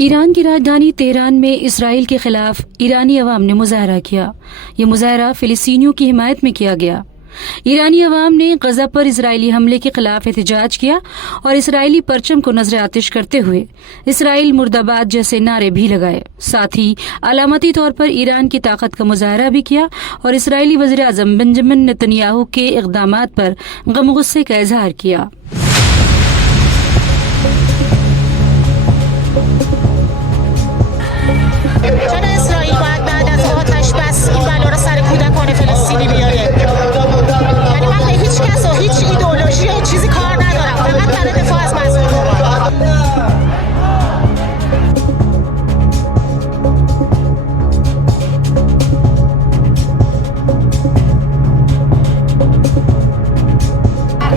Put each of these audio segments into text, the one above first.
ईरान की राजधानी तेहरान में इसराइल के खिलाफ ईरानी अवाम ने मुजाहरा किया। ये मुजाहरा फिलिस्तीनियों की हिमायत में किया गया। ईरानी अवाम ने गजा पर इसराइली हमले के खिलाफ एहतजाज किया और इसराइली परचम को नजर आतिश करते हुए इसराइल मुर्दाबाद जैसे नारे भी लगाए। साथ ही अलामती तौर पर ईरान की ताकत का मुजाहरा भी किया और इसराइली वज़ीर आज़म बेंजामिन नेतन्याहू के इक़दामात पर गम गुस्से का इजहार किया। چرا اسرائیل باید بعد از آتش بس این بلا رو سر کودکان فلسطینی بیاره؟ یعنی من به هیچ کس و هیچ ایدئولوژی و هیچ چیزی کار ندارم، فقط برای دفاع از مظلومان.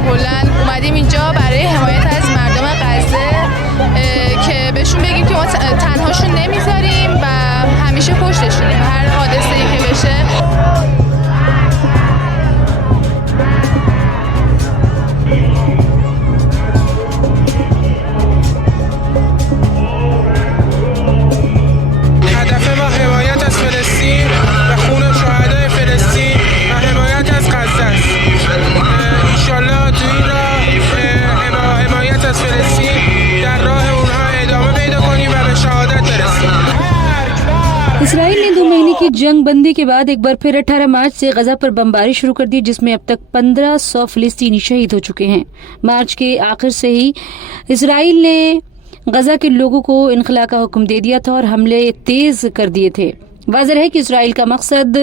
کلاً اومدیم اینجا برای حمایت از مردم غزه که بهشون بگیم که ما تنهاشون نمیذاریم و همیشه پشتشونیم هر حادثه‌ای که بشه. هدف ما حمایت از فلسطین و خون شهدای فلسطین و حمایت از غزه است. انشالله تو این راه حمایت از فلسطین در راه اونها ادامه پیدا کنیم و به شهادت برسیم. इसराइल ने 2 महीने की जंग बंदी के बाद एक बार फिर 18 मार्च से गजा पर बमबारी शुरू कर दी, जिसमें अब तक 1500 फिलिस्तीनी शहीद हो चुके हैं। मार्च के आखिर से ही इसराइल ने गजा के लोगों को इनखला का हुक्म दे दिया था और हमले तेज कर दिए थे। वाज़ेह है कि इसराइल का मकसद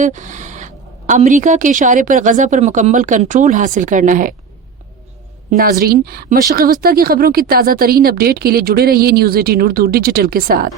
अमेरिका के इशारे पर गजा पर मुकम्मल कंट्रोल हासिल करना है। नाजरीन, मशरिक़ वस्ता की खबरों की ताज़ा तरीन अपडेट के लिए जुड़े रहिए न्यूज़ 18 उर्दू डिजिटल के साथ।